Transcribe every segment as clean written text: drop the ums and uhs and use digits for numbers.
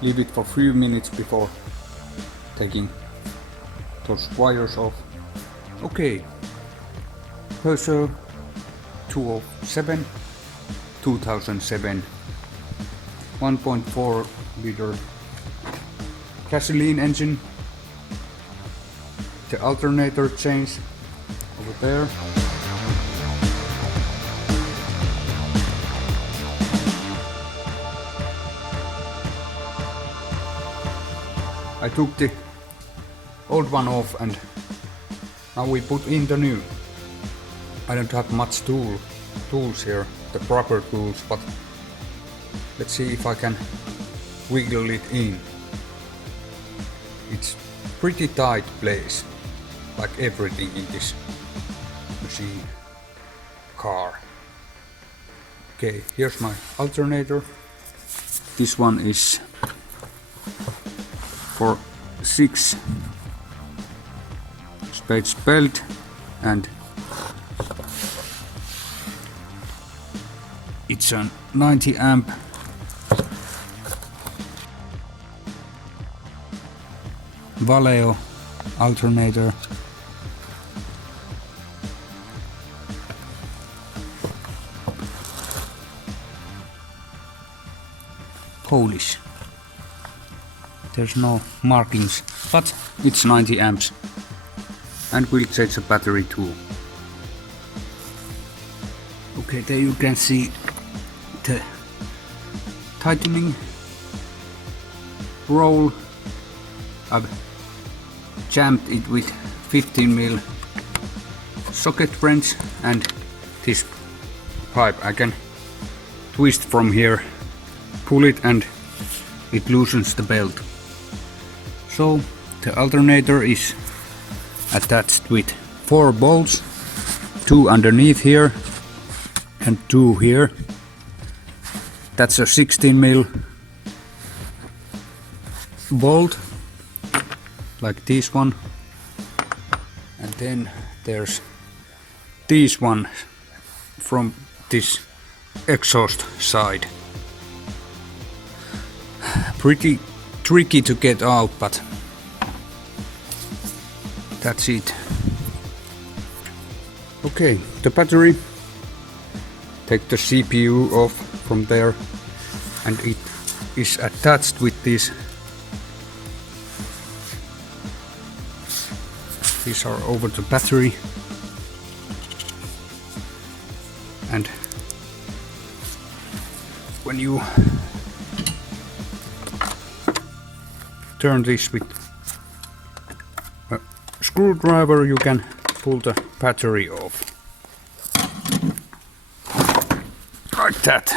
leave it for a few minutes before taking those wires off. Okay, Peugeot 207 2007 1.4 liter gasoline engine. The alternator change over there. I took the old one off and now we put in the new. I don't have much tools here, the proper tools, but let's see if I can wiggle it in. It's pretty tight place, like everything in this machine, car. Okay, here's my alternator. This one is for 6 spades belt and it's a 90 amp Valeo alternator. Polish. There's no markings, but it's 90 amps and will change the battery too. Okay, there you can see the tightening roll. I've jammed it with 15mm socket wrench and this pipe. I can twist from here, pull it and it loosens the belt. So the alternator is attached with 4 bolts, 2 underneath here and 2 here. That's a 16mm bolt like this one, and then there's this one from this exhaust side. Pretty tricky to get out, but that's it. Okay, the battery, take the CPU off from there, and it is attached with this. These are over the battery, and when you turn this with a screwdriver, you can pull the battery off. Like that.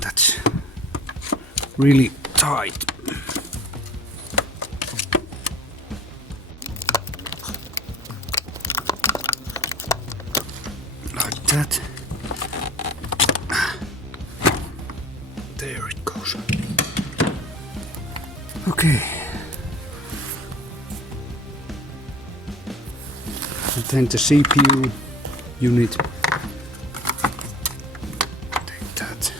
That's really tight. Like that. There it goes. Okay. And then the CPU unit. Take that.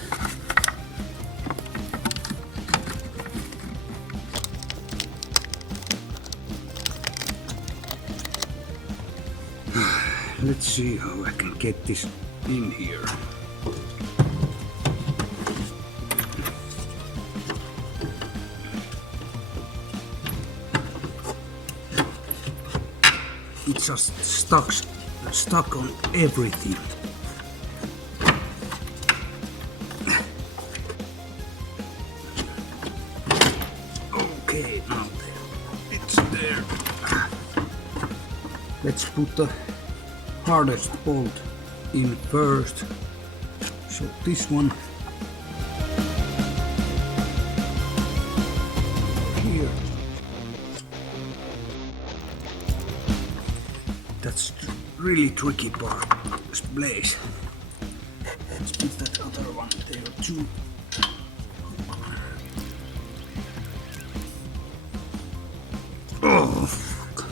Let's see how I can get this in here. It's just stuck on everything. Okay, now it's there. Let's put the hardest bolt in first. So this one here. That's really tricky part, this place. Let's put that other one there too. Oh, fuck.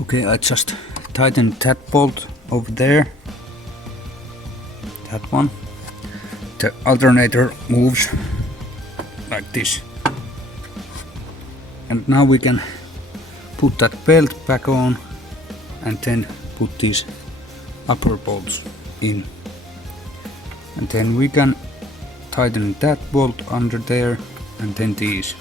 Okay, I just tightened that bolt over there, that one. The alternator moves like this. And now we can put that belt back on and then put these upper bolts in. And then we can tighten that bolt under there and then these.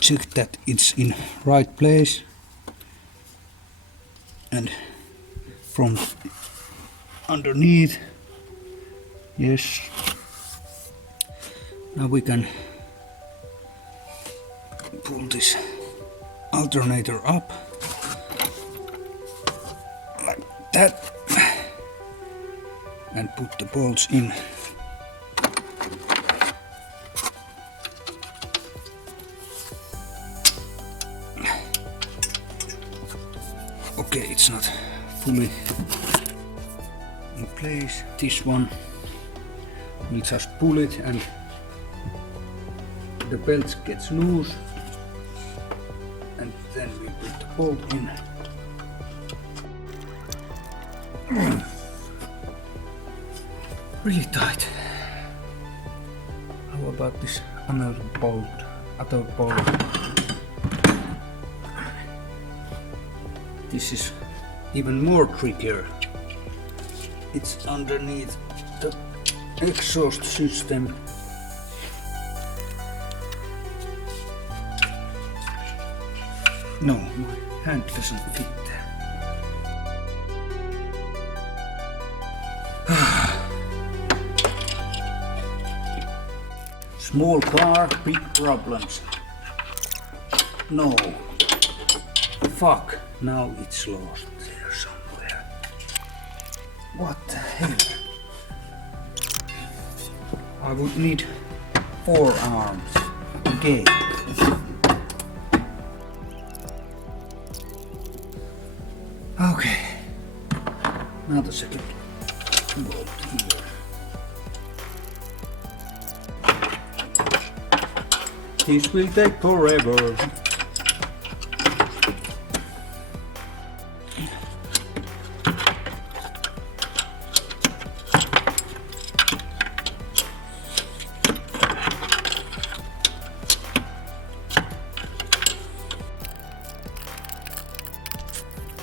Check that it's in right place, and from underneath, yes. Now we can pull this alternator up like that and put the bolts in. Okay, it's not fully in place. This one, we just pull it and the belt gets loose, and then we put the bolt in. Really tight. How about this another bolt? This is even more trickier. It's underneath the exhaust system. No, my hand doesn't fit there. Small car, big problems. No. Fuck. Now it's lost there somewhere. What the hell? I would need 4 arms. Okay. Okay. Now the second bolt here. This will take forever.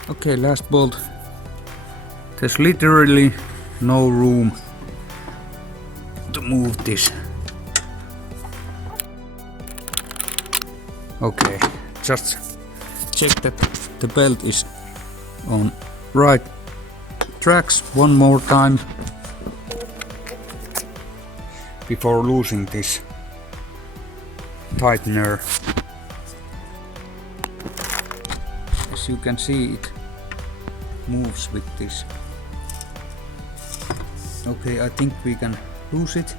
Okay, last bolt. There's literally no room to move this. Okay, just check that the belt is on right tracks one more time before losing this tightener. As you can see, it moves with this. Okay, I think we can lose it.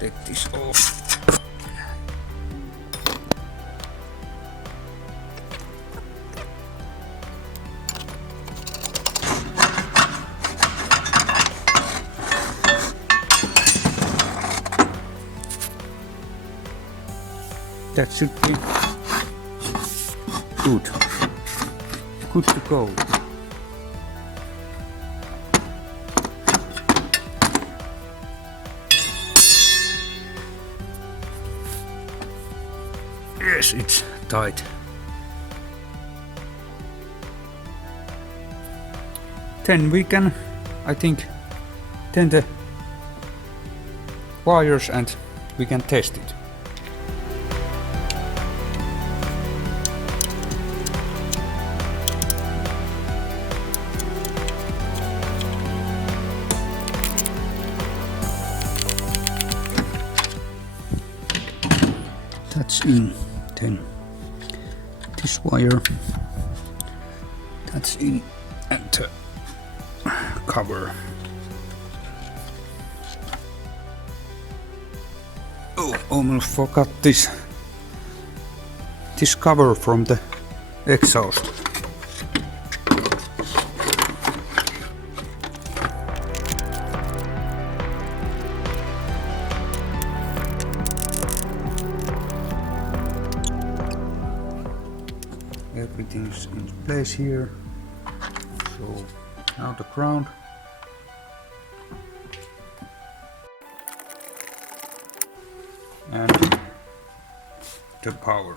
Take this off. That should be good. Good to go. Yes, it's tight. Then we can, I think, turn the wires and we can test it. That's in. Then this wire, that's in, and the cover. Oh, almost forgot this cover from the exhaust. place here. So now the ground. And the power.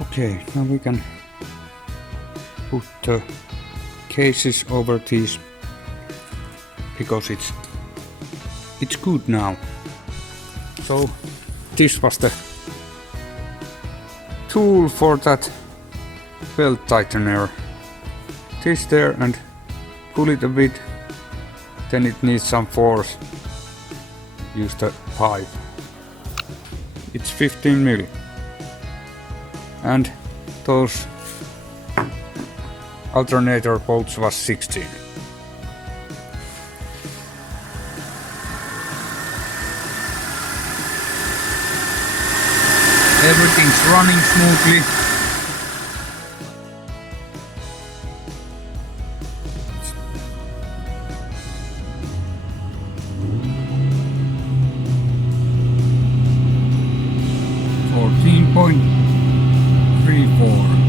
Okay, now we can put the cases over these because it's good now. So this was the tool for that belt tightener. This there and pull it a bit, then it needs some force. Use the pipe. It's 15 milli. And those alternator bolts was 16. Everything's running smoothly. .34.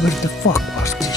Where the fuck was this?